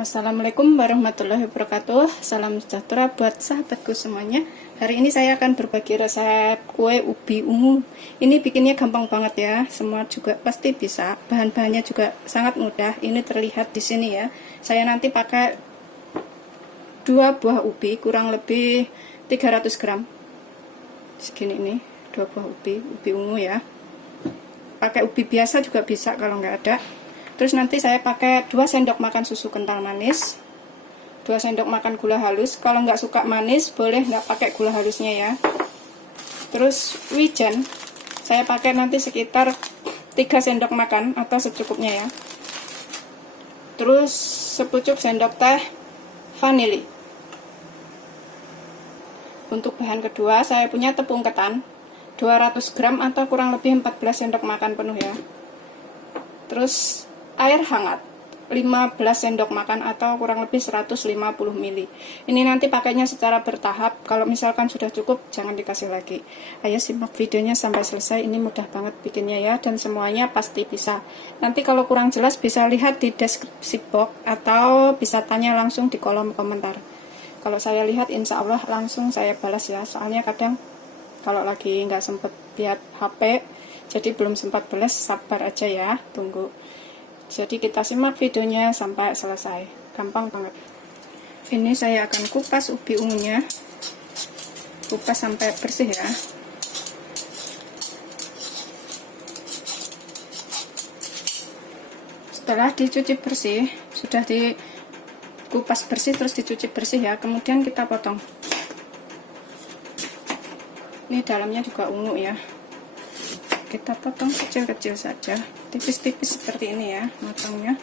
Assalamualaikum warahmatullahi wabarakatuh. Salam sejahtera buat sahabatku semuanya. Hari ini saya akan berbagi resep kue ubi ungu. Ini bikinnya gampang banget ya. Semua juga pasti bisa. Bahan-bahannya juga sangat mudah. Ini terlihat di sini ya. Saya nanti pakai 2 buah ubi, kurang lebih 300 gram. Segini ini, 2 buah ubi ungu ya. Pakai ubi biasa juga bisa kalau nggak ada. Terus nanti saya pakai 2 sendok makan susu kental manis, 2 sendok makan gula halus. Kalau nggak suka manis boleh nggak pakai gula halusnya ya. Terus wijen saya pakai nanti sekitar 3 sendok makan atau secukupnya ya. Terus sepucuk sendok teh vanili. Untuk bahan kedua saya punya tepung ketan 200 gram atau kurang lebih 14 sendok makan penuh ya. Terus air hangat 15 sendok makan atau kurang lebih 150 ml. Ini nanti pakainya secara bertahap. Kalau misalkan sudah cukup jangan dikasih lagi. Ayo simak videonya sampai selesai. Ini mudah banget bikinnya ya, dan semuanya pasti bisa. Nanti kalau kurang jelas bisa lihat di deskripsi box atau bisa tanya langsung di kolom komentar. Kalau saya lihat insya Allah langsung saya balas ya. Soalnya kadang kalau lagi nggak sempet lihat HP jadi belum sempat balas, sabar aja ya, tunggu. Jadi kita simak videonya sampai selesai, gampang banget. Ini saya akan kupas ubi ungunya, kupas sampai bersih ya. Setelah dicuci bersih, sudah dikupas bersih terus dicuci bersih ya, kemudian kita potong. Ini dalamnya juga ungu ya. Kita potong kecil-kecil saja, tipis-tipis seperti ini ya matangnya.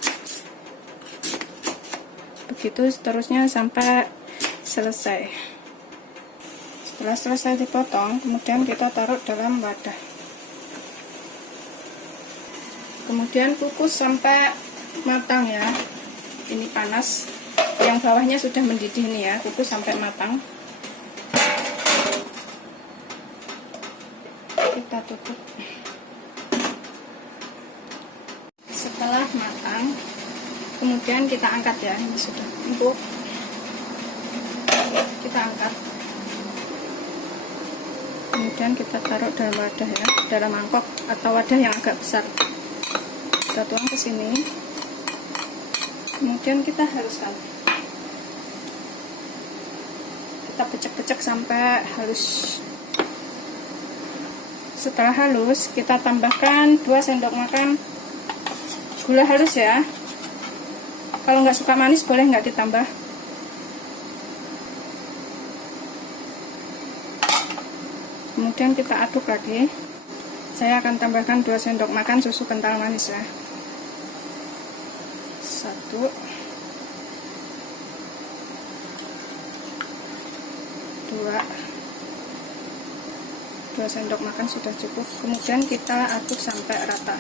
Begitu seterusnya sampai selesai. Setelah selesai dipotong, kemudian kita taruh dalam wadah. Kemudian kukus sampai matang ya. Ini panas, yang bawahnya sudah mendidih nih ya, kukus sampai matang. Kita tutup. Setelah matang, kemudian kita angkat ya. Ini sudah empuk, kita angkat. Kemudian kita taruh dalam wadah ya, dalam mangkok atau wadah yang agak besar. Kita tuang ke sini. Kemudian kita haluskan. Kita pecek-pecek sampai halus. Setelah halus, kita tambahkan 2 sendok makan gula halus ya. Kalau nggak suka manis boleh nggak ditambah. Kemudian kita aduk lagi. Saya akan tambahkan 2 sendok makan susu kental manis ya. 1, 2 sendok makan sudah cukup. Kemudian kita aduk sampai rata.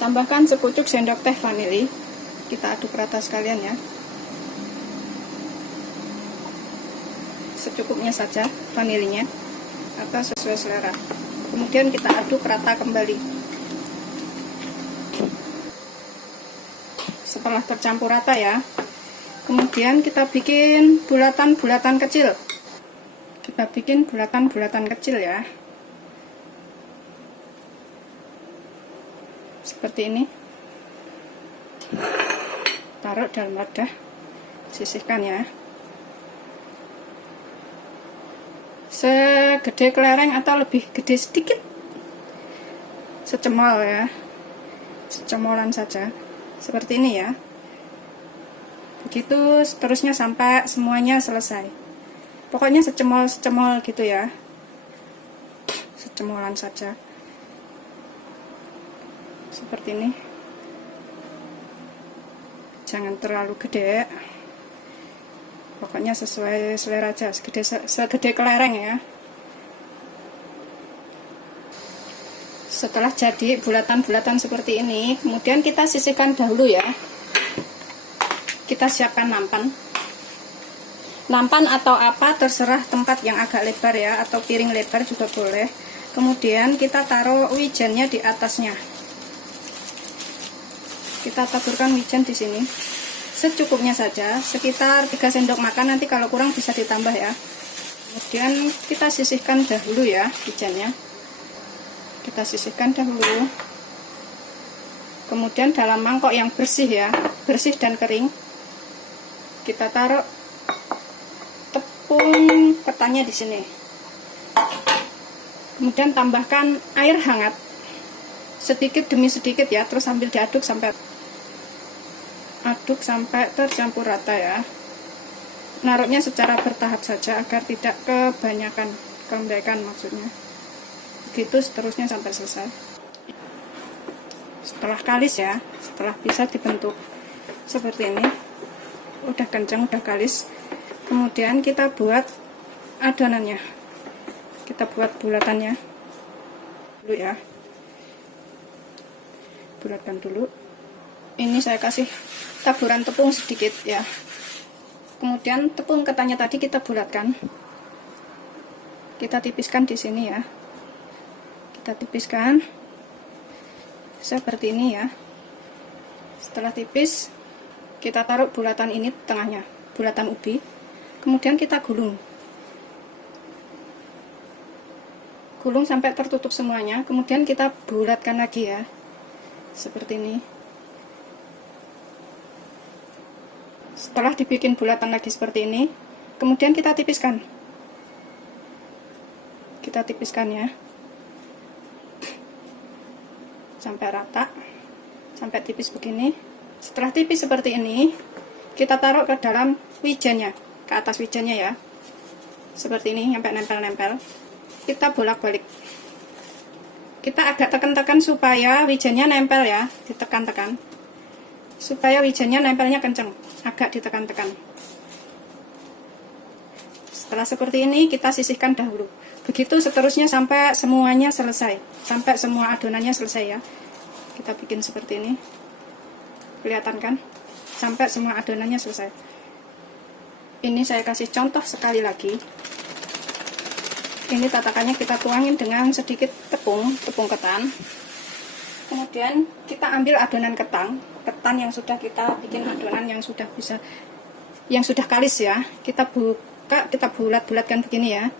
Tambahkan sepucuk sendok teh vanili. Kita aduk rata sekalian ya. Secukupnya saja vanilinya atau sesuai selera. Kemudian kita aduk rata kembali. Setelah tercampur rata ya, kemudian kita bikin bulatan-bulatan kecil. Kita bikin bulatan-bulatan kecil ya. Seperti ini. Taruh dalam wadah, sisihkan ya. Segede kelereng atau lebih gede sedikit, secemol ya, secemolan saja, seperti ini ya. Begitu seterusnya sampai semuanya selesai. Pokoknya secemol-secemol gitu ya, secemolan saja. Seperti ini, jangan terlalu gede, pokoknya sesuai selera aja, segede kelereng ya. Setelah jadi bulatan-bulatan seperti ini, kemudian kita sisihkan dahulu ya. Kita siapkan nampan atau apa, terserah tempat yang agak lebar ya, atau piring lebar juga boleh. Kemudian kita taruh wijennya di atasnya. Kita taburkan wijen di sini secukupnya saja, sekitar 3 sendok makan. Nanti kalau kurang bisa ditambah ya. Kemudian kita sisihkan dahulu ya wijennya. Kita sisihkan dahulu. Kemudian dalam mangkok yang bersih ya, bersih dan kering, kita taruh tepung ketannya di sini. Kemudian tambahkan air hangat sedikit demi sedikit ya, terus sambil diaduk sampai tercampur rata ya. Naruhnya secara bertahap saja agar tidak kebanyakan, kelembekan maksudnya. Begitu seterusnya sampai selesai. Setelah kalis ya, setelah bisa dibentuk seperti ini, udah kencang, udah kalis, kemudian kita buat adonannya. Kita buat bulatannya dulu ya, bulatkan dulu. Ini saya kasih taburan tepung sedikit ya. Kemudian tepung ketannya tadi kita bulatkan, kita tipiskan di sini ya. Kita tipiskan seperti ini ya. Setelah tipis, kita taruh bulatan ini tengahnya, bulatan ubi. Kemudian kita gulung sampai tertutup semuanya. Kemudian kita bulatkan lagi ya, seperti ini. Setelah dibikin bulatan lagi seperti ini, kemudian kita tipiskan ya sampai rata, sampai tipis begini. Setelah tipis seperti ini, kita taruh ke dalam wijennya, ke atas wijennya ya, seperti ini, sampai nempel-nempel. Kita bolak-balik, kita agak tekan-tekan supaya wijennya nempel ya, ditekan-tekan supaya wijennya nempelnya kenceng, agak ditekan-tekan. Setelah seperti ini, kita sisihkan dahulu. Begitu seterusnya sampai semuanya selesai, sampai semua adonannya selesai ya. Kita bikin seperti ini, kelihatan kan, sampai semua adonannya selesai. Ini saya kasih contoh sekali lagi. Ini tatakannya kita tuangin dengan sedikit tepung ketan. Kemudian kita ambil adonan ketan yang sudah kita bikin, adonan yang sudah kalis ya. Kita buka, kita bulat-bulatkan begini ya.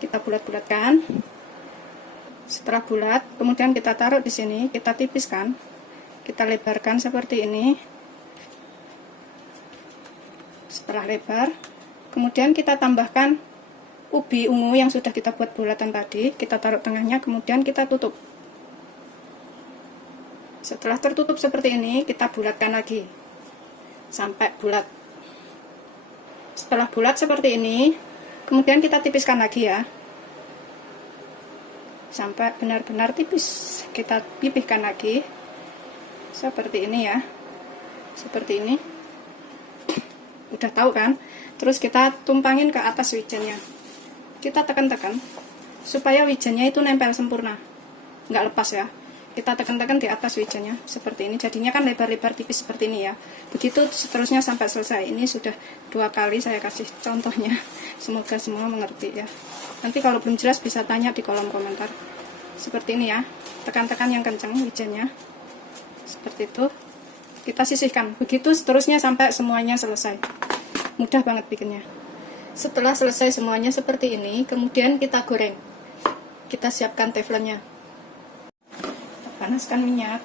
Kita bulat-bulatkan. Setelah bulat, kemudian kita taruh di sini, kita tipiskan, kita lebarkan seperti ini. Setelah lebar, kemudian kita tambahkan ubi ungu yang sudah kita buat bulatan tadi, kita taruh tengahnya, kemudian kita tutup. Setelah tertutup seperti ini, kita bulatkan lagi sampai bulat. Setelah bulat seperti ini, kemudian kita tipiskan lagi ya, sampai benar-benar tipis. Kita pipihkan lagi seperti ini ya, seperti ini. Udah tahu kan? Terus kita tumpangin ke atas wijennya. Kita tekan-tekan supaya wijennya itu nempel sempurna, nggak lepas ya. Kita tekan-tekan di atas wijennya seperti ini, jadinya kan lebar-lebar tipis seperti ini ya. Begitu seterusnya sampai selesai. Ini sudah 2 kali saya kasih contohnya, semoga semua mengerti ya. Nanti kalau belum jelas bisa tanya di kolom komentar. Seperti ini ya, tekan-tekan yang kencang wijennya seperti itu. Kita sisihkan, begitu seterusnya sampai semuanya selesai. Mudah banget bikinnya. Setelah selesai semuanya seperti ini, kemudian kita goreng. Kita siapkan teflonnya. Panaskan minyak.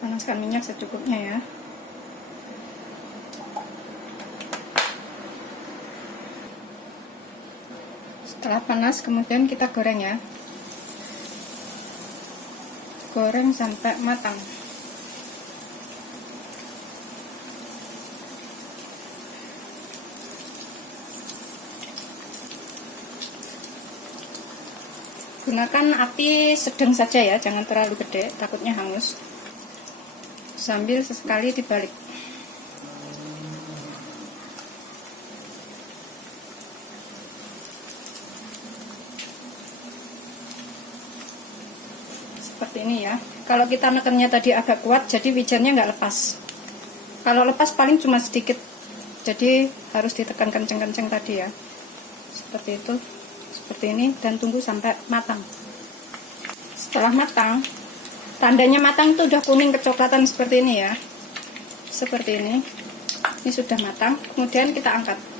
Panaskan minyak secukupnya ya. Setelah panas, kemudian kita goreng ya. Goreng sampai matang. Gunakan api sedang saja ya, jangan terlalu gede, takutnya hangus. Sambil sesekali dibalik. Seperti ini ya. Kalau kita nekennya tadi agak kuat, jadi wijennya nggak lepas. Kalau lepas paling cuma sedikit, jadi harus ditekan kenceng-kenceng tadi ya. Seperti itu. Seperti ini, dan tunggu sampai matang. Setelah matang, Tandanya matang itu udah kuning kecoklatan seperti ini ya. Seperti ini. Ini sudah matang. Kemudian kita angkat.